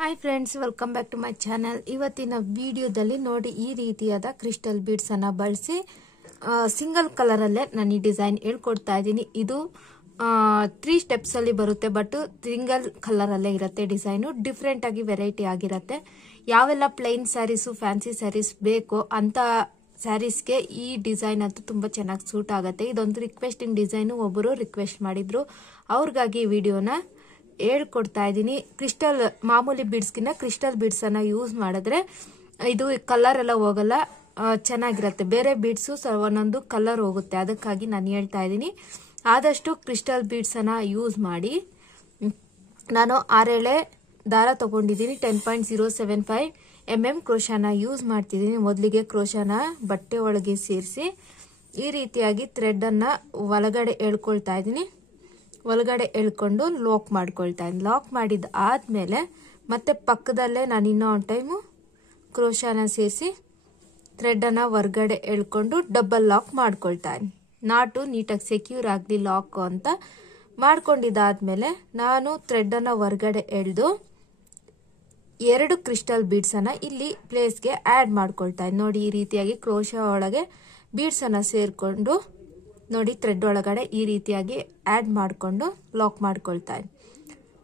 Hi friends, welcome back to my channel. ಇವತ್ತಿನ ವಿಡಿಯೋದಲ್ಲಿ ನೋಡಿ ಈ ರೀತಿಯಾದ ಕ್ರಿಸ್ಟಲ್ ಬೀಡ್ಸ್ ಅನ್ನ ಬಳಸಿ ಸಿಂಗಲ್ ಕಲರ್ ಅಲ್ಲೇ ನಾನು ಈ ಡಿಸೈನ್ ಹೇಳ್ಕೊಡ್ತಾ ಇದ್ದೀನಿ. ಇದು 3 ಸ್ಟೆಪ್ಸ್ ಅಲ್ಲಿ ಬರುತ್ತೆ, ಬಟ್ ಸಿಂಗಲ್ ಕಲರ್ ಅಲ್ಲೇ ಇರುತ್ತೆ. ಡಿಸೈನು ಡಿಫ್ರೆಂಟ್ ಆಗಿ ವೆರೈಟಿ ಆಗಿರುತ್ತೆ. ಯಾವೆಲ್ಲ ಪ್ಲೈನ್ ಸ್ಯಾರೀಸು ಫ್ಯಾನ್ಸಿ ಸ್ಯಾರೀಸ್ ಬೇಕೋ ಅಂತ ಸ್ಯಾರೀಸ್ಗೆ ಈ ಡಿಸೈನ್ ಅಂತೂ ತುಂಬಾ ಚೆನ್ನಾಗಿ ಸೂಟ್ ಆಗುತ್ತೆ. ಇದೊಂದು ರಿಕ್ವೆಸ್ಟಿಂಗ್ ಡಿಸೈನು, ಒಬ್ಬರು ರಿಕ್ವೆಸ್ಟ್ ಮಾಡಿದ್ರು, ಅವ್ರಿಗಾಗಿ ಈ ವಿಡಿಯೋನ ಹೇಳ್ಕೊಡ್ತಾ ಇದ್ದೀನಿ. ಕ್ರಿಸ್ಟಲ್ ಮಾಮೂಲಿ ಬೀಡ್ಸ್ಗಿನ್ನ ಕ್ರಿಸ್ಟಲ್ ಬೀಡ್ಸ್ ಅನ್ನ ಯೂಸ್ ಮಾಡಿದ್ರೆ ಇದು ಕಲರ್ ಎಲ್ಲ ಹೋಗಲ್ಲ, ಚೆನ್ನಾಗಿರುತ್ತೆ. ಬೇರೆ ಬೀಡ್ಸು ಒಂದೊಂದು ಕಲರ್ ಹೋಗುತ್ತೆ, ಅದಕ್ಕಾಗಿ ನಾನು ಹೇಳ್ತಾ ಇದ್ದೀನಿ. ಆದಷ್ಟು ಕ್ರಿಸ್ಟಲ್ ಬೀಡ್ಸ್ ಅನ್ನ ಯೂಸ್ ಮಾಡಿ. ನಾನು 6 ಎಳೆ ದಾರ ತಗೊಂಡಿದ್ದೀನಿ. 10.075 mm ಕ್ರೋಶಾನ ಯೂಸ್ ಮಾಡ್ತಿದ್ದೀನಿ. ಮೊದಲಿಗೆ ಕ್ರೋಶಾನ ಬಟ್ಟೆ ಒಳಗೆ ಸೇರಿಸಿ ಈ ರೀತಿಯಾಗಿ ಥ್ರೆಡ್ ಅನ್ನ ಒಳಗಡೆ ಎಳ್ಕೊಳ್ತಾ ಇದ್ದೀನಿ. ಒಳಗಡೆ ಎಳ್ಕೊಂಡು ಲಾಕ್ ಮಾಡ್ಕೊಳ್ತಾ ಇದ್ದೀನಿ. ಲಾಕ್ ಮಾಡಿದ ಆದ್ಮೇಲೆ ಮತ್ತೆ ಪಕ್ಕದಲ್ಲೇ ನಾನು ಇನ್ನೂ ಒಂದು ಟೈಮು ಕ್ರೋಶಾನ ಸೇರಿಸಿ ಥ್ರೆಡ್ ಅನ್ನ ಹೊರಗಡೆ ಎಳ್ಕೊಂಡು ಡಬಲ್ ಲಾಕ್ ಮಾಡ್ಕೊಳ್ತಾ ಇದ್ದೀನಿ. ನಾಟು ನೀಟಾಗಿ ಸೆಕ್ಯೂರ್ ಆಗಲಿ ಲಾಕ್ ಅಂತ ಮಾಡ್ಕೊಂಡಿದ್ದಾದ್ಮೇಲೆ ನಾನು ಥ್ರೆಡ್ ಅನ್ನ ಹೊರಗಡೆ ಎಳೆದು 2 ಕ್ರಿಸ್ಟಲ್ ಬೀಡ್ಸ್ ಅನ್ನ ಇಲ್ಲಿ ಪ್ಲೇಸ್ಗೆ ಆಡ್ ಮಾಡ್ಕೊಳ್ತಾ ಇದ್ದೀನಿ. ನೋಡಿ ಈ ರೀತಿಯಾಗಿ ಕ್ರೋಶಾ ಒಳಗೆ ಬೀಡ್ಸ್ ಅನ್ನ ಸೇರ್ಕೊಂಡು ನೋಡಿ ಥ್ರೆಡ್ ಒಳಗಡೆ ಈ ರೀತಿಯಾಗಿ ಆಡ್ ಮಾಡಿಕೊಂಡು ಲಾಕ್ ಮಾಡ್ಕೊಳ್ತಾ ಇದ್ದೀನಿ.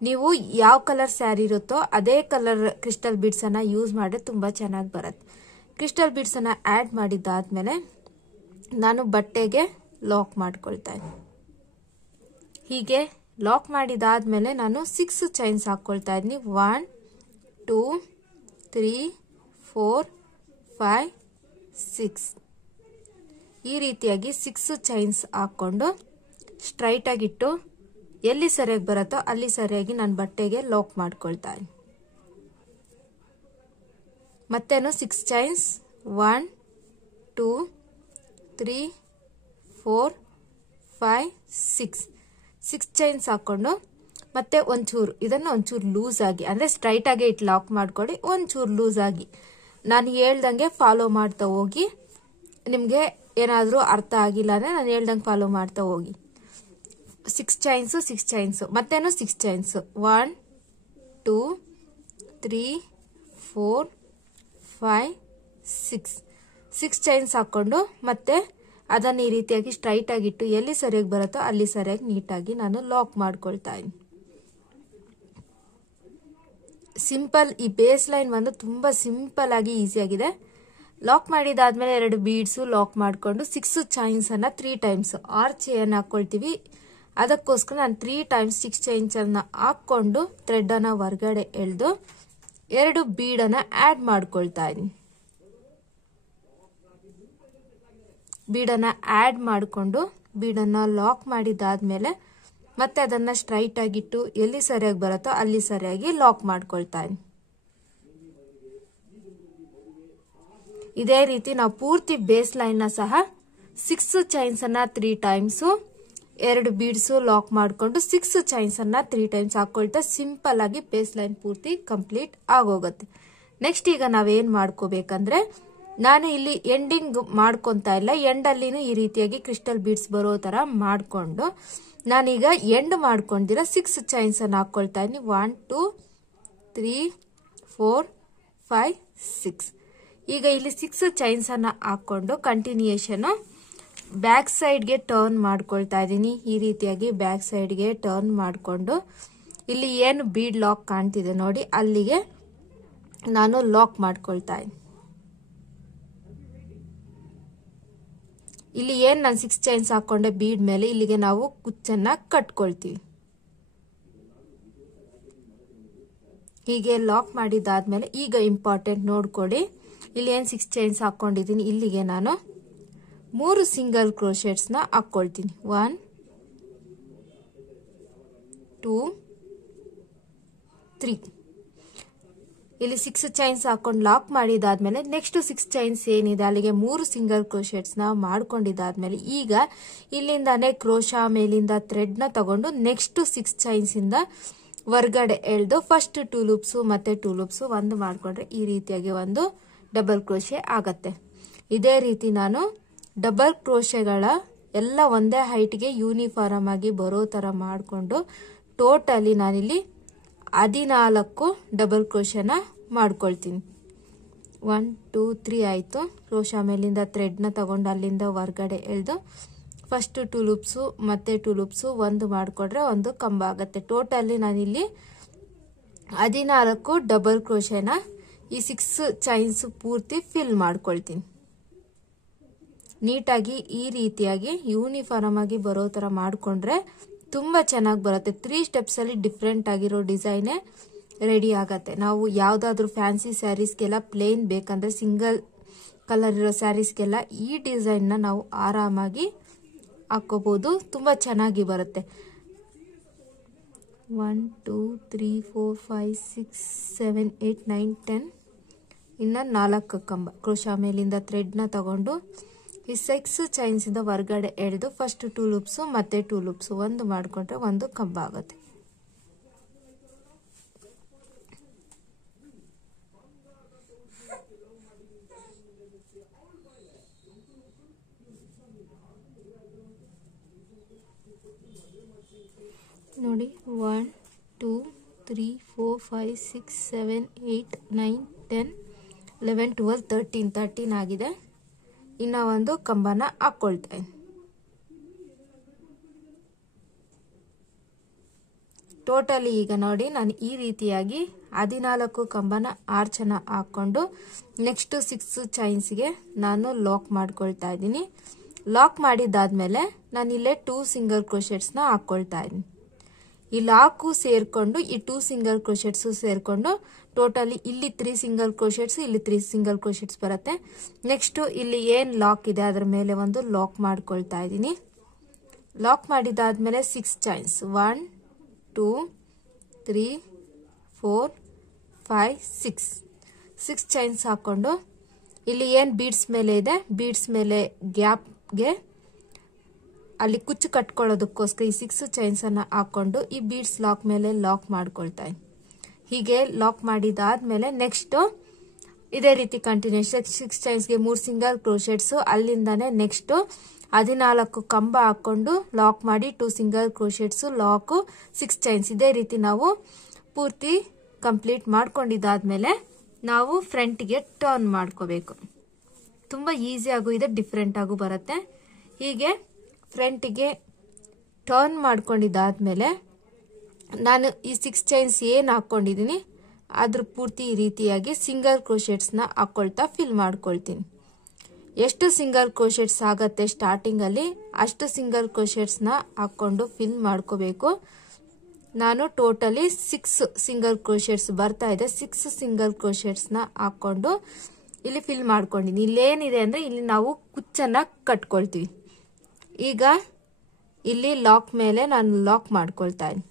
ನೀವು ಯಾವ ಕಲರ್ ಸ್ಯಾರಿ ಇರುತ್ತೋ ಅದೇ ಕಲರ್ ಕ್ರಿಸ್ಟಲ್ ಬೀಡ್ಸ್ ಅನ್ನ ಯೂಸ್ ಮಾಡಿದ್ರೆ ತುಂಬಾ ಚೆನ್ನಾಗಿ ಬರುತ್ತೆ. ಕ್ರಿಸ್ಟಲ್ ಬೀಡ್ಸ್ ಅನ್ನ ಆಡ್ ಮಾಡಿದ್ದಾದ್ಮೇಲೆ ನಾನು ಬಟ್ಟೆಗೆ ಲಾಕ್ ಮಾಡ್ಕೊಳ್ತಾ ಇದ್ದೀನಿ. ಹೀಗೆ ಲಾಕ್ ಮಾಡಿದಾದ್ಮೇಲೆ ನಾನು 6 ಚೈನ್ಸ್ ಹಾಕೊಳ್ತಾ ಇದ್ದೀನಿ. 1 2 3 4 5 6 ಈ ರೀತಿಯಾಗಿ 6 ಚೈನ್ಸ್ ಹಾಕೊಂಡು ಸ್ಟ್ರೈಟ್ ಆಗಿಟ್ಟು ಎಲ್ಲಿ ಸರಿಯಾಗಿ ಬರುತ್ತೋ ಅಲ್ಲಿ ಸರಿಯಾಗಿ ನಾನು ಬಟ್ಟೆಗೆ ಲಾಕ್ ಮಾಡ್ಕೊಳ್ತಾ ಇದ್ದೀನಿ. ಮತ್ತೇನು 6 ಚೈನ್ಸ್ 1 2 3 4 5 6 ಚೈನ್ಸ್ ಹಾಕೊಂಡು ಮತ್ತೆ ಒಂಚೂರು ಇದನ್ನು ಒಂಚೂರು ಲೂಸ್ ಆಗಿ, ಅಂದ್ರೆ ಸ್ಟ್ರೈಟ್ ಆಗಿ ಇಟ್ಟು ಲಾಕ್ ಮಾಡ್ಕೊಳ್ಳಿ. ಒಂಚೂರು ಲೂಸ್ ಆಗಿ ನಾನು ಹೇಳ್ದಂಗೆ ಫಾಲೋ ಮಾಡ್ತಾ ಹೋಗಿ. ನಿಮಗೆ ಏನಾದರೂ ಅರ್ಥ ಆಗಿಲ್ಲ ಅಂದ್ರೆ ನಾನು ಹೇಳ್ದಂಗೆ ಫಾಲೋ ಮಾಡ್ತಾ ಹೋಗಿ. 6 ಚೈನ್ಸು ಮತ್ತೇನು 6 ಚೈನ್ಸು 1 2 3 4 5 6 ಚೈನ್ಸ್ ಹಾಕೊಂಡು ಮತ್ತೆ ಅದನ್ನು ಈ ರೀತಿಯಾಗಿ ಸ್ಟ್ರೈಟ್ ಆಗಿಟ್ಟು ಎಲ್ಲಿ ಸರಿಯಾಗಿ ಬರುತ್ತೋ ಅಲ್ಲಿ ಸರಿಯಾಗಿ ನೀಟಾಗಿ ನಾನು ಲಾಕ್ ಮಾಡ್ಕೊಳ್ತಾ ಇದ್ದೀನಿ. ಸಿಂಪಲ್, ಈ ಬೇಸ್ ಲೈನ್ ಒಂದು ತುಂಬಾ ಸಿಂಪಲ್ ಆಗಿ ಈಸಿ ಆಗಿದೆ. ಲಾಕ್ ಮಾಡಿದಾದ್ಮೇಲೆ 2 ಬೀಡ್ಸ್ ಲಾಕ್ ಮಾಡ್ಕೊಂಡು 6 ಚೈನ್ಸ್ ಅನ್ನ 3 ಟೈಮ್ಸ್ 6 ಚೈನ್ ಹಾಕೊಳ್ತೀವಿ. ಅದಕ್ಕೋಸ್ಕರ ನಾನು 3 ಟೈಮ್ಸ್ 6 ಚೈನ್ಸ್ ಅನ್ನ ಹಾಕೊಂಡು ಥ್ರೆಡ್ ಅನ್ನ ಹೊರಗಡೆ ಎಳೆದು 2 ಬೀಡ್ ಅನ್ನ ಆಡ್ ಮಾಡ್ಕೊಳ್ತಾ ಇದ್ದೀನಿ. ಬೀಡನ್ನ ಆಡ್ ಮಾಡಿಕೊಂಡು ಬೀಡನ್ನ ಲಾಕ್ ಮಾಡಿದಾದ್ಮೇಲೆ ಮತ್ತೆ ಅದನ್ನ ಸ್ಟ್ರೈಟ್ ಆಗಿಟ್ಟು ಎಲ್ಲಿ ಸರಿಯಾಗಿ ಬರುತ್ತೋ ಅಲ್ಲಿ ಸರಿಯಾಗಿ ಲಾಕ್ ಮಾಡ್ಕೊಳ್ತಾ ಇದ್ದೀನಿ. ಇದೇ ರೀತಿ ನಾವು ಪೂರ್ತಿ ಬೇಸ್ ಲೈನ್ ನ ಸಹ 6 ಚೈನ್ಸ್ ಅನ್ನ 3 ಟೈಮ್ಸ್ 2 ಬೀಡ್ಸ್ ಲಾಕ್ ಮಾಡ್ಕೊಂಡು 6 ಚೈನ್ಸ್ ಅನ್ನ 3 ಟೈಮ್ಸ್ ಹಾಕೊಳ್ತಾ ಸಿಂಪಲ್ ಆಗಿ ಬೇಸ್ ಲೈನ್ ಪೂರ್ತಿ ಕಂಪ್ಲೀಟ್ ಆಗೋಗುತ್ತೆ. ನೆಕ್ಸ್ಟ್ ಈಗ ನಾವೇನ್ ಮಾಡ್ಕೋಬೇಕಂದ್ರೆ, ನಾನು ಇಲ್ಲಿ ಎಂಡಿಂಗ್ ಮಾಡ್ಕೊಂತ ಇಲ್ಲ, ಎಂಡ್ ಅಲ್ಲಿನೂ ಈ ರೀತಿಯಾಗಿ ಕ್ರಿಸ್ಟಲ್ ಬೀಡ್ಸ್ ಬರೋ ತರ ಮಾಡ್ಕೊಂಡು ನಾನೀಗ ಎಂಡ್ ಮಾಡ್ಕೊಂಡಿರ 6 ಚೈನ್ಸ್ ಅನ್ನ ಹಾಕೊಳ್ತಾ ಇದ್ದೀನಿ. 1 2 3 4 5 6 ಈಗ ಇಲ್ಲಿ 6 ಚೈನ್ಸ್ ಅನ್ನ ಹಾಕೊಂಡು ಕಂಟಿನ್ಯೂಯೇಷನ್ ಬ್ಯಾಕ್ ಸೈಡ್ಗೆ ಟರ್ನ್ ಮಾಡ್ಕೊಳ್ತಾ ಇದ್ದೀನಿ. ಈ ರೀತಿಯಾಗಿ ಬ್ಯಾಕ್ ಸೈಡ್ಗೆ ಟರ್ನ್ ಮಾಡಿಕೊಂಡು ಇಲ್ಲಿ ಏನು ಬೀಡ್ ಲಾಕ್ ಕಾಣ್ತಿದೆ ನೋಡಿ ಅಲ್ಲಿಗೆ ನಾನು ಲಾಕ್ ಮಾಡ್ಕೊಳ್ತಾ ಇದ್ದೀನಿ. ಇಲ್ಲಿ ಏನ್ ನಾನು 6 ಚೈನ್ಸ್ ಹಾಕೊಂಡೆ ಬೀಡ್ ಮೇಲೆ ಇಲ್ಲಿಗೆ ನಾವು ಕುಚ್ಚನ್ನ ಕಟ್ಕೊಳ್ತೀವಿ. ಹೀಗೆ ಲಾಕ್ ಮಾಡಿದಾದ್ಮೇಲೆ ಈಗ ಇಂಪಾರ್ಟೆಂಟ್ ನೋಡ್ಕೊಳ್ಳಿ, ಇಲ್ಲಿ ಏನ್ 6 ಚೈನ್ಸ್ ಹಾಕೊಂಡಿದ್ದೀನಿ ಇಲ್ಲಿಗೆ ನಾನು 3 ಸಿಂಗಲ್ ಕ್ರೋಶೆಟ್ಸ್ ನ ಹಾಕೊಳ್ತೀನಿ. 1 2 3 ಇಲ್ಲಿ 6 ಚೈನ್ಸ್ ಹಾಕೊಂಡು ಲಾಕ್ ಮಾಡಿದಾದ್ಮೇಲೆ ನೆಕ್ಸ್ಟ್ 6 ಚೈನ್ಸ್ ಏನಿದೆ ಅಲ್ಲಿಗೆ 3 ಸಿಂಗಲ್ ಕ್ರೋಶೆಟ್ಸ್ ನ ಮಾಡ್ಕೊಂಡಿದ್ದಾದ್ಮೇಲೆ ಈಗ ಇಲ್ಲಿಂದಾನೆ ಕ್ರೋಶಾ ಮೇಲಿಂದ ಥ್ರೆಡ್ ನ ತಗೊಂಡು ನೆಕ್ಸ್ಟ್ 6 ಚೈನ್ಸ್ ಇಂದ ಹೊರಗಡೆ ಎಳೆದು ಫಸ್ಟ್ 2 ಲೂಪ್ಸ್ ಮತ್ತೆ 2 ಲೂಪ್ಸ್ ಒಂದು ಮಾಡ್ಕೊಂಡ್ರೆ ಈ ರೀತಿಯಾಗಿ ಒಂದು ಡಬಲ್ ಕ್ರೋಶೆ ಆಗತ್ತೆ. ಇದೇ ರೀತಿ ನಾನು ಡಬಲ್ ಕ್ರೋಶೆಗಳ ಎಲ್ಲ ಒಂದೇ ಹೈಟ್ಗೆ ಯೂನಿಫಾರ್ಮ್ ಆಗಿ ಬರೋ ತರ ಮಾಡಿಕೊಂಡು ಟೋಟಲಿ ನಾನಿಲ್ಲಿ 14 ಡಬಲ್ ಕ್ರೋಶನ ಮಾಡ್ಕೊಳ್ತೀನಿ. 1 2 3 ಆಯಿತು. ಕ್ರೋಶ ಮೇಲಿಂದ ಥ್ರೆಡ್ನ ತಗೊಂಡು ಅಲ್ಲಿಂದ ಹೊರಗಡೆ ಎಳೆದು ಫಸ್ಟ್ 2 ಲೂಪ್ಸು ಮತ್ತೆ 2 ಲೂಪ್ಸು ಒಂದು ಮಾಡಿಕೊಂಡ್ರೆ ಒಂದು ಕಂಬ ಆಗುತ್ತೆ. ಟೋಟಲಿ ನಾನಿಲ್ಲಿ 14 ಡಬಲ್ ಕ್ರೋಶನ ಈ 6 ಚೈನ್ಸ್ ಪೂರ್ತಿ ಫಿಲ್ ಮಾಡ್ಕೊಳ್ತೀನಿ. ನೀಟಾಗಿ ಈ ರೀತಿಯಾಗಿ ಯೂನಿಫಾರ್ಮ್ ಆಗಿ ಬರೋ ಥರ ಮಾಡಿಕೊಂಡ್ರೆ ತುಂಬ ಚೆನ್ನಾಗಿ ಬರುತ್ತೆ. 3 ಸ್ಟೆಪ್ಸಲ್ಲಿ ಡಿಫ್ರೆಂಟ್ ಆಗಿರೋ ಡಿಸೈನೇ ರೆಡಿ ಆಗತ್ತೆ. ನಾವು ಯಾವುದಾದ್ರೂ ಫ್ಯಾನ್ಸಿ ಸ್ಯಾರೀಸ್ಗೆಲ್ಲ ಪ್ಲೇನ್ ಬೇಕಂದ್ರೆ ಸಿಂಗಲ್ ಕಲರ್ ಇರೋ ಸ್ಯಾರೀಸ್ಗೆಲ್ಲ ಈ ಡಿಸೈನ್ನ ನಾವು ಆರಾಮಾಗಿ ಹಾಕೋಬಹುದು. ತುಂಬ ಚೆನ್ನಾಗಿ ಬರುತ್ತೆ. 1 2 3 4 5 6 7 8 9 10 ಇನ್ನು 4 ಕಂಬ. ಕ್ರೋಶ ಮೇಲಿಂದ ಥ್ರೆಡ್ನ ತಗೊಂಡು ಈ 6 ಚೈನ್ಸ್ ಇಂದ ಹೊರಗಡೆ ಎಳೆದು ಫಸ್ಟ್ 2 ಲೂಪ್ಸು ಮತ್ತೆ 2 ಲೂಪ್ಸು ಒಂದು ಮಾಡಿಕೊಂಡ್ರೆ ಒಂದು ಕಂಬ ಆಗುತ್ತೆ. ನೋಡಿ 1 2 3 4 5 6 7 8 9 10 11 12 13 ಆಗಿದೆ. ಇನ್ನು ಒಂದು ಕಂಬನ ಹಾಕ್ಕೊಳ್ತಾ ಇದ್ದೀನಿ. ಟೋಟಲಿ ಈಗ ನೋಡಿ ನಾನು ಈ ರೀತಿಯಾಗಿ 14 ಕಂಬನ ಆರ್ಚನ ಹಾಕೊಂಡು ನೆಕ್ಸ್ಟ್ 6 ಚೈನ್ಸ್ಗೆ ನಾನು ಲಾಕ್ ಮಾಡ್ಕೊಳ್ತಾ ಇದ್ದೀನಿ. ಲಾಕ್ ಮಾಡಿದಾದ್ಮೇಲೆ ನಾನು ಇಲ್ಲೇ 2 ಸಿಂಗಲ್ ಕ್ರೋಶೆಟ್ಸ್ನ ಹಾಕ್ಕೊಳ್ತಾ ಇದ್ದೀನಿ. ಈ ಲಾಕು ಸೇರ್ಕೊಂಡು ಈ 2 ಸಿಂಗಲ್ ಕ್ರೋಶೆಟ್ಸ್ ಸೇರ್ಕೊಂಡು ಟೋಟಲಿ ಇಲ್ಲಿ 3 ಸಿಂಗಲ್ ಕ್ರೋಶೆಟ್ಸ್ ಇಲ್ಲಿ 3 ಸಿಂಗಲ್ ಕ್ರೋಶೆಟ್ಸ್ ಬರುತ್ತೆ. ನೆಕ್ಸ್ಟ್ ಇಲ್ಲಿ ಏನ್ ಲಾಕ್ ಇದೆ ಅದರ ಮೇಲೆ ಒಂದು ಲಾಕ್ ಮಾಡ್ಕೊಳ್ತಾ ಇದ್ದೀನಿ. ಲಾಕ್ ಮಾಡಿದಾದ್ಮೇಲೆ 6 ಚೈನ್ಸ್ 1 2 3 4 5 6 ಚೈನ್ಸ್ ಹಾಕೊಂಡು ಇಲ್ಲಿ ಏನ್ ಬೀಡ್ಸ್ ಮೇಲೆ ಇದೆ ಬೀಡ್ಸ್ ಮೇಲೆ ಗ್ಯಾಪ್ಗೆ ಅಲ್ಲಿ ಕುಚ್ಚು ಕಟ್ಕೊಳ್ಳೋದಕ್ಕೋಸ್ಕರ ಈ 6 ಚೈನ್ಸ್ ಅನ್ನ ಹಾಕೊಂಡು ಈ ಬೀಡ್ಸ್ ಲಾಕ್ ಮೇಲೆ ಲಾಕ್ ಮಾಡ್ಕೊಳ್ತಾ ಇದ್ದೀನಿ. ಹೀಗೆ ಲಾಕ್ ಮಾಡಿದಾದ್ಮೇಲೆ ನೆಕ್ಸ್ಟ್ ಇದೇ ರೀತಿ ಕಂಟಿನ್ಯೂಷನ್ 6 ಚೈನ್ಸ್ಗೆ 3 ಸಿಂಗಲ್ ಕ್ರೋಶೆಟ್ಸ್ ಅಲ್ಲಿಂದಾನೆ ನೆಕ್ಸ್ಟ್ 14 ಕಂಬ ಹಾಕೊಂಡು ಲಾಕ್ ಮಾಡಿ 2 ಸಿಂಗಲ್ ಕ್ರೋಶೆಟ್ಸ್ ಲಾಕ್ 6 ಚೈನ್ಸ್ ಇದೇ ರೀತಿ ನಾವು ಪೂರ್ತಿ ಕಂಪ್ಲೀಟ್ ಮಾಡ್ಕೊಂಡಿದ್ದಾದ್ಮೇಲೆ ನಾವು ಫ್ರಂಟ್ಗೆ ಟರ್ನ್ ಮಾಡ್ಕೋಬೇಕು. ತುಂಬಾ ಈಸಿ ಆಗು ಇದೆ, ಡಿಫ್ರೆಂಟ್ ಆಗು ಬರುತ್ತೆ. ಹೀಗೆ ಫ್ರಂಟ್ಗೆ ಟರ್ನ್ ಮಾಡ್ಕೊಂಡಿದ್ದಾದ್ಮೇಲೆ ನಾನು ಈ 6 ಚೈನ್ಸ್ ಏನು ಹಾಕೊಂಡಿದ್ದೀನಿ ಅದ್ರ ಪೂರ್ತಿ ಈ ರೀತಿಯಾಗಿ ಸಿಂಗಲ್ ಕ್ರೋಶೆಟ್ಸ್ನ ಹಾಕೊಳ್ತಾ ಫಿಲ್ ಮಾಡ್ಕೊಳ್ತೀನಿ. ಎಷ್ಟು ಸಿಂಗಲ್ ಕ್ರೋಶೆಟ್ಸ್ ಆಗತ್ತೆ ಸ್ಟಾರ್ಟಿಂಗ್ ಅಲ್ಲಿ ಅಷ್ಟು ಸಿಂಗಲ್ ಕ್ರೋಶೆಟ್ಸ್ನ ಹಾಕೊಂಡು ಫಿಲ್ ಮಾಡ್ಕೋಬೇಕು. ನಾನು ಟೋಟಲಿ 6 ಸಿಂಗಲ್ ಕ್ರೋಶೆಟ್ಸ್ ಬರ್ತಾ ಇದೆ. 6 ಸಿಂಗಲ್ ಕ್ರೋಶೆಟ್ಸ್ನ ಹಾಕೊಂಡು ಇಲ್ಲಿ ಫಿಲ್ ಮಾಡ್ಕೊಂಡಿದ್ದೀನಿ. ಇಲ್ಲೇನಿದೆ ಅಂದ್ರೆ ಇಲ್ಲಿ ನಾವು ಕುಚ್ಚನ್ನ ಕಟ್ಕೊಳ್ತೀವಿ. ಈಗ ಇಲ್ಲಿ ಲಾಕ್ ಮೇಲೆ ನಾನು ಲಾಕ್ ಮಾಡ್ಕೊಳ್ತಾ ಇದ್ದೀನಿ.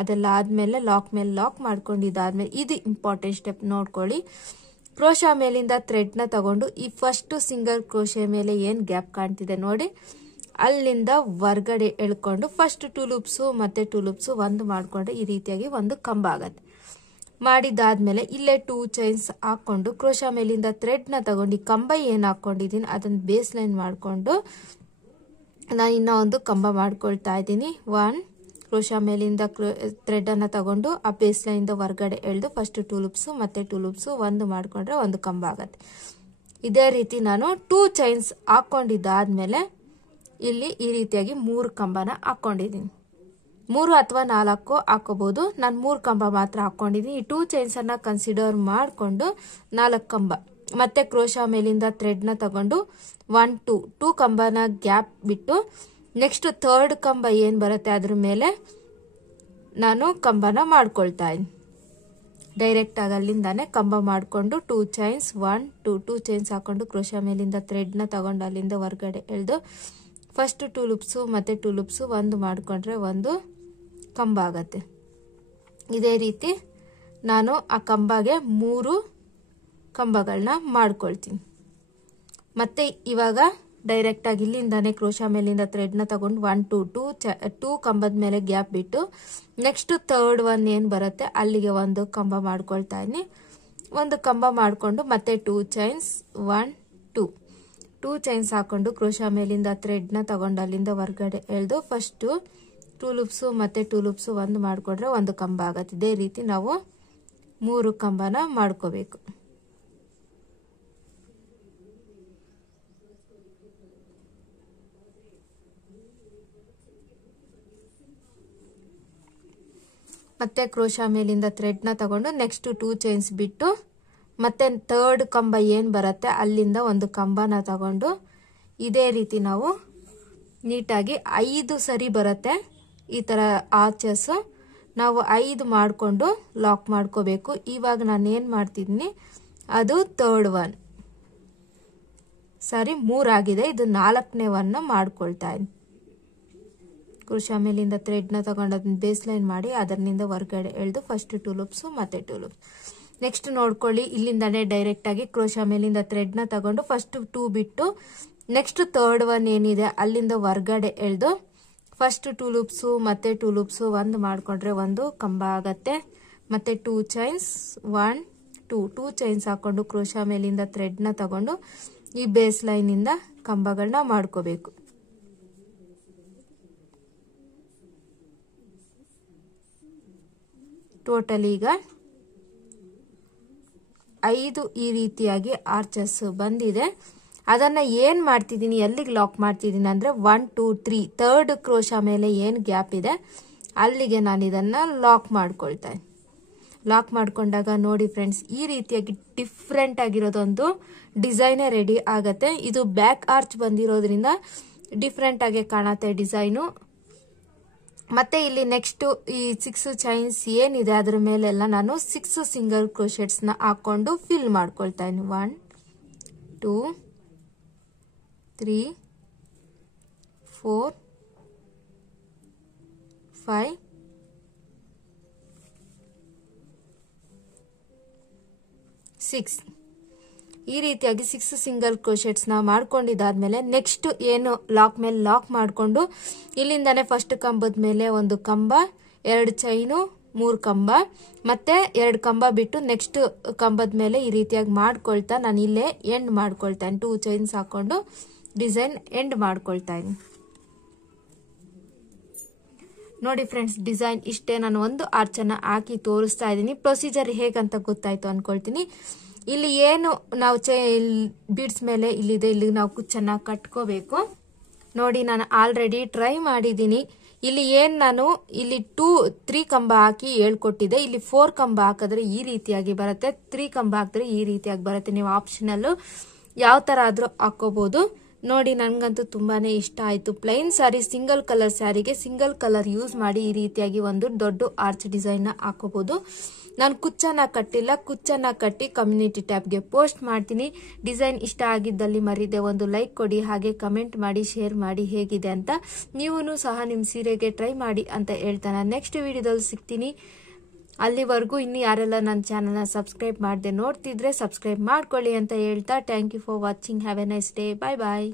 ಅದೆಲ್ಲ ಆದ್ಮೇಲೆ ಲಾಕ್ ಮೇಲೆ ಲಾಕ್ ಮಾಡ್ಕೊಂಡಿದ್ದಾದ್ಮೇಲೆ ಇದು ಇಂಪಾರ್ಟೆಂಟ್ ಸ್ಟೆಪ್ ನೋಡ್ಕೊಳ್ಳಿ. ಕ್ರೋಶ ಮೇಲಿಂದ ಥ್ರೆಡ್ನ ತಗೊಂಡು ಈ ಫಸ್ಟ್ ಸಿಂಗಲ್ ಕ್ರೋಶೆ ಮೇಲೆ ಏನ್ ಗ್ಯಾಪ್ ಕಾಣ್ತಿದೆ ನೋಡಿ ಅಲ್ಲಿಂದ ಹೊರಗಡೆ ಎಳ್ಕೊಂಡು ಫಸ್ಟ್ 2 ಲೂಪ್ಸು ಮತ್ತೆ 2 ಲೂಪ್ಸು ಒಂದು ಮಾಡ್ಕೊಂಡ್ರೆ ಈ ರೀತಿಯಾಗಿ ಒಂದು ಕಂಬ ಆಗತ್ತೆ. ಮಾಡಿದಾದ್ಮೇಲೆ ಇಲ್ಲೇ 2 ಚೈನ್ಸ್ ಹಾಕೊಂಡು ಕ್ರೋಶ ಮೇಲಿಂದ ಥ್ರೆಡ್ನ ತಗೊಂಡು ಈ ಕಂಬ ಏನ್ ಹಾಕೊಂಡಿದ್ದೀನಿ ಅದನ್ನ ಬೇಸ್ ಲೈನ್ ಮಾಡ್ಕೊಂಡು ನಾನು ಇನ್ನೂ ಒಂದು ಕಂಬ ಮಾಡ್ಕೊಳ್ತಾ ಇದ್ದೀನಿ. 1 ಕ್ರೋಶ ಮೇಲಿಂದ ಥ್ರೆಡ್ ಅನ್ನ ತಗೊಂಡು ಆ ಬೇಸ್ ಲೈನ್ ಹೊರಗಡೆ ಎಳೆದು ಫಸ್ಟ್ 2 ಲೂಪ್ಸು ಮತ್ತೆ 2 ಲೂಪ್ಸು ಒಂದು ಮಾಡ್ಕೊಂಡ್ರೆ ಒಂದು ಕಂಬ ಆಗತ್ತೆ. ಇದೇ ರೀತಿ ನಾನು 2 ಚೈನ್ಸ್ ಹಾಕೊಂಡಿದ್ದಾದ್ಮೇಲೆ ಇಲ್ಲಿ ಈ ರೀತಿಯಾಗಿ 3 ಕಂಬನ ಹಾಕೊಂಡಿದ್ದೀನಿ. 3 ಅಥವಾ 4 ಹಾಕೋಬಹುದು. ನಾನು 3 ಕಂಬ ಮಾತ್ರ ಹಾಕೊಂಡಿದ್ದೀನಿ. ಈ 2 ಚೈನ್ಸ್ ಅನ್ನ ಕನ್ಸಿಡರ್ ಮಾಡಿಕೊಂಡು 4 ಕಂಬ ಮತ್ತೆ ಕ್ರೋಶ ಮೇಲಿಂದ ಥ್ರೆಡ್ನ ತಗೊಂಡು 1 2 ಕಂಬನ ಗ್ಯಾಪ್ ಬಿಟ್ಟು ನೆಕ್ಸ್ಟ್ 3rd ಕಂಬ ಏನ್ ಬರುತ್ತೆ ಅದ್ರ ಮೇಲೆ ನಾನು ಕಂಬನ ಮಾಡ್ಕೊಳ್ತಾ ಇದ್ದೀನಿ. ಡೈರೆಕ್ಟ್ ಆಗಿ ಅಲ್ಲಿಂದಾನೆ ಕಂಬ ಮಾಡ್ಕೊಂಡು 2 ಚೈನ್ಸ್ 1 2 ಚೈನ್ಸ್ ಹಾಕೊಂಡು ಕ್ರೋಶ ಮೇಲಿಂದ ಥ್ರೆಡ್ನ ತಗೊಂಡು ಅಲ್ಲಿಂದ ಹೊರಗಡೆ ಎಳೆದು ಫಸ್ಟ್ 2 ಲೂಪ್ಸು ಮತ್ತೆ 2 ಲೂಪ್ಸು ಒಂದು ಮಾಡ್ಕೊಂಡ್ರೆ ಒಂದು ಕಂಬ ಆಗತ್ತೆ. ಇದೇ ರೀತಿ ನಾನು ಆ ಕಂಬಗೆ 3 ಕಂಬಗಳನ್ನ ಮಾಡ್ಕೊಳ್ತೀನಿ. ಮತ್ತೆ ಇವಾಗ ಡೈರೆಕ್ಟ್ ಆಗಿ ಇಲ್ಲಿಂದಾನೆ ಕ್ರೋಶ ಮೇಲಿಂದ ಥ್ರೆಡ್ನ ತಗೊಂಡು 1 2 ಕಂಬದ ಮೇಲೆ ಗ್ಯಾಪ್ ಬಿಟ್ಟು ನೆಕ್ಸ್ಟ್ 3rd ಒನ್ ಏನ್ ಬರುತ್ತೆ ಅಲ್ಲಿಗೆ ಒಂದು ಕಂಬ ಮಾಡ್ಕೊಳ್ತಾ ಇದ್ದೀನಿ. ಒಂದು ಕಂಬ ಮಾಡ್ಕೊಂಡು ಮತ್ತೆ 2 ಚೈನ್ಸ್ 1 2 ಚೈನ್ಸ್ ಹಾಕೊಂಡು ಕ್ರೋಶ ಮೇಲಿಂದ ಥ್ರೆಡ್ನ ತಗೊಂಡು ಅಲ್ಲಿಂದ ಹೊರಗಡೆ ಎಳೆದು ಫಸ್ಟ್ 2 ಲೂಪ್ಸು ಮತ್ತು 2 ಲೂಪ್ಸು ಒಂದು ಮಾಡಿಕೊಂಡ್ರೆ ಒಂದು ಕಂಬ ಆಗುತ್ತೆ. ಇದೇ ರೀತಿ ನಾವು 3 ಕಂಬನ ಮಾಡ್ಕೋಬೇಕು. ಮತ್ತೆ ಕ್ರೋಶಾ ಮೇಲಿಂದ ಥ್ರೆಡ್ನ ತಗೊಂಡು ನೆಕ್ಸ್ಟ್ 2 ಚೈನ್ಸ್ ಬಿಟ್ಟು ಮತ್ತೆ 3rd ಕಂಬ ಏನು ಬರುತ್ತೆ ಅಲ್ಲಿಂದ ಒಂದು ಕಂಬನ ತಗೊಂಡು ಇದೇ ರೀತಿ ನಾವು ನೀಟಾಗಿ 5 ಸರಿ ಬರುತ್ತೆ ಈ ಥರ ಆರ್ಚಸ್. ನಾವು 5 ಮಾಡಿಕೊಂಡು ಲಾಕ್ ಮಾಡ್ಕೋಬೇಕು. ಇವಾಗ ನಾನು ಏನು ಮಾಡ್ತಿದ್ದೀನಿ ಅದು 3rd ಒನ್. ಸರಿ 3 ಆಗಿದೆ. ಇದು 4ನೇ ಒನ್ನ ಮಾಡ್ಕೊಳ್ತಾ ಇದ್ದೀನಿ. ಕ್ರೋಶಾ ಮೇಲಿಂದ ಥ್ರೆಡ್ನ ತಗೊಂಡು ಅದನ್ನ ಬೇಸ್ ಲೈನ್ ಮಾಡಿ ಅದರಿಂದ ಹೊರಗಡೆ ಎಳೆದು ಫಸ್ಟ್ 2 ಲೂಪ್ಸು ಮತ್ತೆ 2 ಲೂಪ್ಸ್. ನೆಕ್ಸ್ಟ್ ನೋಡ್ಕೊಳ್ಳಿ, ಇಲ್ಲಿಂದಾನೇ ಡೈರೆಕ್ಟಾಗಿ ಕ್ರೋಶಾ ಮೇಲಿಂದ ಥ್ರೆಡ್ನ ತಗೊಂಡು ಫಸ್ಟ್ 2 ಬಿಟ್ಟು ನೆಕ್ಸ್ಟ್ 3rd ಒನ್ ಏನಿದೆ ಅಲ್ಲಿಂದ ಹೊರಗಡೆ ಎಳೆದು ಫಸ್ಟ್ 2 ಲೂಪ್ಸು ಮತ್ತೆ 2 ಲೂಪ್ಸು ಒಂದು ಮಾಡಿಕೊಂಡ್ರೆ ಒಂದು ಕಂಬ ಆಗತ್ತೆ. ಮತ್ತೆ 2 ಚೈನ್ಸ್ 1 2 ಚೈನ್ಸ್ ಹಾಕೊಂಡು ಕ್ರೋಶಾ ಮೇಲಿಂದ ಥ್ರೆಡ್ನ ತಗೊಂಡು ಈ ಬೇಸ್ ಲೈನಿಂದ ಕಂಬಗಳನ್ನ ಮಾಡ್ಕೋಬೇಕು. ಟೋಟಲ್ ಈಗ 5 ಈ ರೀತಿಯಾಗಿ ಆರ್ಚಸ್ ಬಂದಿದೆ. ಅದನ್ನ ಏನ್ ಮಾಡ್ತಿದ್ದೀನಿ, ಎಲ್ಲಿಗೆ ಲಾಕ್ ಮಾಡ್ತಿದ್ದೀನಿ ಅಂದ್ರೆ 1 2 3 3rd ಕ್ರೋಶಾ ಮೇಲೆ ಏನು ಗ್ಯಾಪ್ ಇದೆ ಅಲ್ಲಿಗೆ ನಾನು ಇದನ್ನ ಲಾಕ್ ಮಾಡ್ಕೊಳ್ತಾ ಇದ್ದೀನಿ. ಲಾಕ್ ಮಾಡ್ಕೊಂಡಾಗ ನೋಡಿ ಫ್ರೆಂಡ್ಸ್, ಈ ರೀತಿಯಾಗಿ ಡಿಫ್ರೆಂಟ್ ಆಗಿರೋದೊಂದು ಡಿಸೈನೇ ರೆಡಿ ಆಗತ್ತೆ. ಇದು ಬ್ಯಾಕ್ ಆರ್ಚ್ ಬಂದಿರೋದ್ರಿಂದ ಡಿಫ್ರೆಂಟ್ ಆಗಿ ಕಾಣತ್ತೆ ಡಿಸೈನು. ಮತ್ತೆ ಇಲ್ಲಿ ನೆಕ್ಸ್ಟ್ ಈ 6 ಚೈನ್ಸ್ ಏನಿದೆ ಅದ್ರ ಮೇಲೆಲ್ಲ ನಾನು 6 ಸಿಂಗಲ್ ಕ್ರೋಶೆಟ್ಸ್ ನ ಹಾಕೊಂಡು ಫಿಲ್ ಮಾಡ್ಕೊಳ್ತಾ ಇದ್ದೀನಿ. 1 2 3 4 5 6 ಈ ರೀತಿಯಾಗಿ 6 ಸಿಂಗಲ್ ಕ್ರೋಶೆಟ್ಸ್ ನ ಮಾಡ್ಕೊಂಡಿದ್ದಾದ್ಮೇಲೆ ನೆಕ್ಸ್ಟ್ ಏನು ಲಾಕ್ ಮೇಲೆ ಲಾಕ್ ಮಾಡ್ಕೊಂಡು ಇಲ್ಲಿಂದಾನೆ ಫಸ್ಟ್ ಕಂಬದ ಮೇಲೆ ಒಂದು ಕಂಬ, 2 ಚೈನು, 3 ಕಂಬ, ಮತ್ತೆ 2 ಕಂಬ ಬಿಟ್ಟು ನೆಕ್ಸ್ಟ್ ಕಂಬದ ಮೇಲೆ ಈ ರೀತಿಯಾಗಿ ಮಾಡ್ಕೊಳ್ತಾ ನಾನು ಇಲ್ಲೇ ಎಂಡ್ ಮಾಡ್ಕೊಳ್ತಾ ಇದ್ದೀನಿ. 2 ಚೈನ್ಸ್ ಹಾಕೊಂಡು ಡಿಸೈನ್ ಎಂಡ್ ಮಾಡ್ಕೊಳ್ತಾ ಇದ್ದೀನಿ. ನೋಡಿ ಫ್ರೆಂಡ್ಸ್, ಡಿಸೈನ್ ಇಷ್ಟೇ. ನಾನು ಒಂದು ಆರ್ಚನ್ನ ಹಾಕಿ ತೋರಿಸ್ತಾ ಇದ್ದೀನಿ. ಪ್ರೊಸೀಜರ್ ಹೇಗಂತ ಗೊತ್ತಾಯ್ತು ಅನ್ಕೊಳ್ತೀನಿ. ಇಲ್ಲಿ ಏನು ನಾವು ಬೀಡ್ಸ್ ಮೇಲೆ ಇಲ್ಲಿದೆ, ಇಲ್ಲಿ ನಾವು ಕುಚ್ಚನ್ನ ಕಟ್ಕೋಬೇಕು. ನೋಡಿ, ನಾನು ಆಲ್ರೆಡಿ ಟ್ರೈ ಮಾಡಿದ್ದೀನಿ. ಇಲ್ಲಿ ನಾನು ಇಲ್ಲಿ 3 ಕಂಬ ಹಾಕಿ ಹೇಳ್ಕೊಟ್ಟಿದ್ದೆ. ಇಲ್ಲಿ 4 ಕಂಬ ಹಾಕಿದ್ರೆ ಈ ರೀತಿಯಾಗಿ ಬರುತ್ತೆ, 3 ಕಂಬ ಹಾಕಿದ್ರೆ ಈ ರೀತಿಯಾಗಿ ಬರುತ್ತೆ. ನೀವು ಆಪ್ಷನಲ್ ಯಾವ ತರ ಆದ್ರೂ ಹಾಕೋಬಹುದು. ನೋಡಿ, ನನ್ಗಂತೂ ತುಂಬಾನೇ ಇಷ್ಟ ಆಯ್ತು. ಪ್ಲೈನ್ ಸ್ಯಾರಿ, ಸಿಂಗಲ್ ಕಲರ್ ಸ್ಯಾರಿಗೆ ಸಿಂಗಲ್ ಕಲರ್ ಯೂಸ್ ಮಾಡಿ ಈ ರೀತಿಯಾಗಿ ಒಂದು ದೊಡ್ಡ ಆರ್ಚ್ ಡಿಸೈನ್ ನ ಹಾಕೋಬಹುದು. ನಾನು ಕುಚ್ಚನ್ನ ಕಟ್ಟಿಲ್ಲ, ಕುಚ್ಚನ್ನ ಕಟ್ಟಿ ಕಮ್ಯುನಿಟಿ ಟ್ಯಾಬ್ಗೆ ಪೋಸ್ಟ್ ಮಾಡ್ತೀನಿ. ಡಿಸೈನ್ ಇಷ್ಟ ಆಗಿದ್ದಲ್ಲಿ ಮರಿದೆ ಒಂದು ಲೈಕ್ ಕೊಡಿ, ಹಾಗೆ ಕಮೆಂಟ್ ಮಾಡಿ, ಶೇರ್ ಮಾಡಿ ಹೇಗಿದೆ ಅಂತ. ನೀವು ಸಹ ನಿಮ್ಮ ಸೀರೆಗೆ ಟ್ರೈ ಮಾಡಿ ಅಂತ ಹೇಳ್ತಾ ನಾನು ನೆಕ್ಸ್ಟ್ ವಿಡಿಯೋದಲ್ಲಿ ಸಿಗ್ತೀನಿ. ಅಲ್ಲಿವರೆಗೂ ಇನ್ನು ಯಾರೆಲ್ಲ ನನ್ನ ಚಾನಲ್ನ ಸಬ್ಸ್ಕ್ರೈಬ್ ಮಾಡದೆ ನೋಡ್ತಿದ್ರೆ ಸಬ್ಸ್ಕ್ರೈಬ್ ಮಾಡ್ಕೊಳ್ಳಿ ಅಂತ ಹೇಳ್ತಾ thank you for watching. Have a nice day. Bye bye.